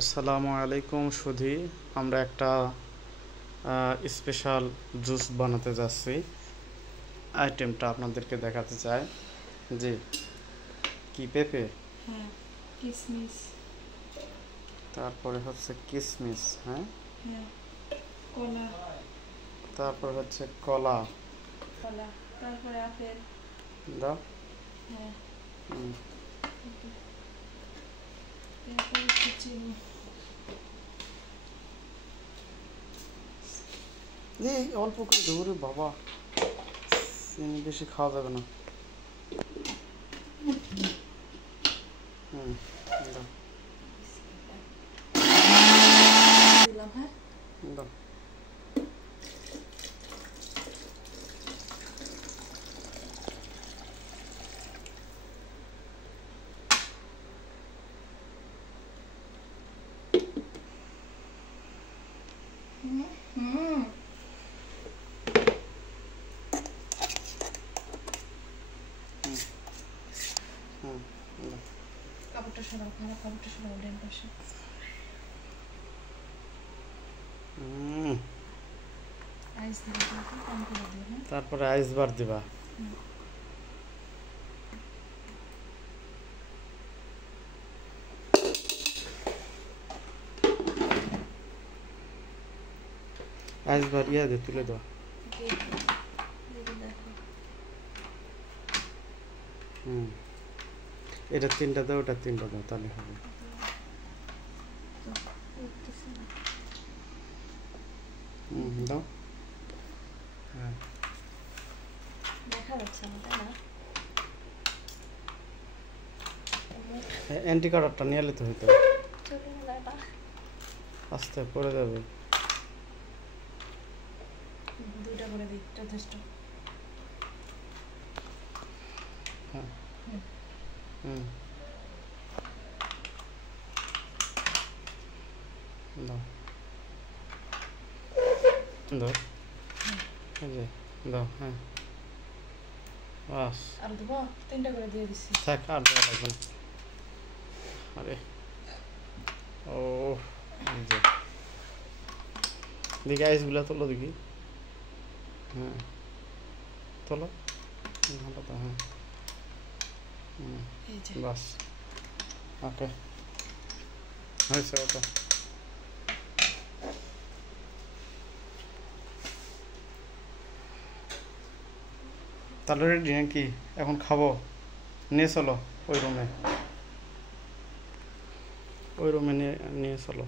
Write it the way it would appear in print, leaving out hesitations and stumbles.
আসসালামু আলাইকুম সুধী। আমরা একটা স্পেশাল জুস বানাতে যাচ্ছি। আইটেমটা আপনাদেরকে দেখাতে চাই। জি, কি পেঁপে, হ্যাঁ, কিশমিশ, তারপরে হচ্ছে কিশমিশ, হ্যাঁ, হ্যাঁ, কলা, তারপর হচ্ছে কলা, কলা, তারপরে আপেল, দাও, হ্যাঁ, হুম, তারপরে একটু চিনি। এই অল্প করে ধরে বাবা, চিনি বেশি খাওয়া যাবে না। হুম, দাও, দিলাম, হ্যাঁ, দাও, হুম, হুম, হুম, দাও। কাপড়টা সরাও, খারাপ কাপড়টা সরাও, ডেন পাশে। আইস দিলে কম করে দিও, হ্যাঁ, তারপরে আইস বার দিবা। হুম, আইস বার ইয়া দিয়ে তুলে দাও। দেখো, হুম, এটা তিনটা দাও, ওটা তিনটা দাও, তাহলে হবে। উঠতেছে না, হুম, দাও, হ্যাঁ, দেখা যাচ্ছে না, তাই না? অ্যান্টি কার্ডারটা নিয়ে এলে তো হইতো। চলে গেল এটা। আস্তে পড়ে যাবে। দুইটা করে দিই, যথেষ্ট। হ্যাঁ, হুম, হুম, দাও, দাও, এই যে দাও, হ্যাঁ, বাস। আর দেবো, তিনটা করে দিয়ে দিচ্ছি। থাক, আর দেওয়া লাগবে না। আরে ও, এই যে দেখি আইসগুলো তোলো দেখি। হ্যাঁ, তোলো, ভালো তো, হ্যাঁ, হুম, এই যে বাস, ওকে, হয়েছে ওটা। তাহলে রেডি নাকি? এখন খাবো? নিয়ে চলো ওই রুমে, ওই রুমে নিয়ে নিয়ে চলো।